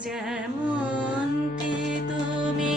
যেমন তুমি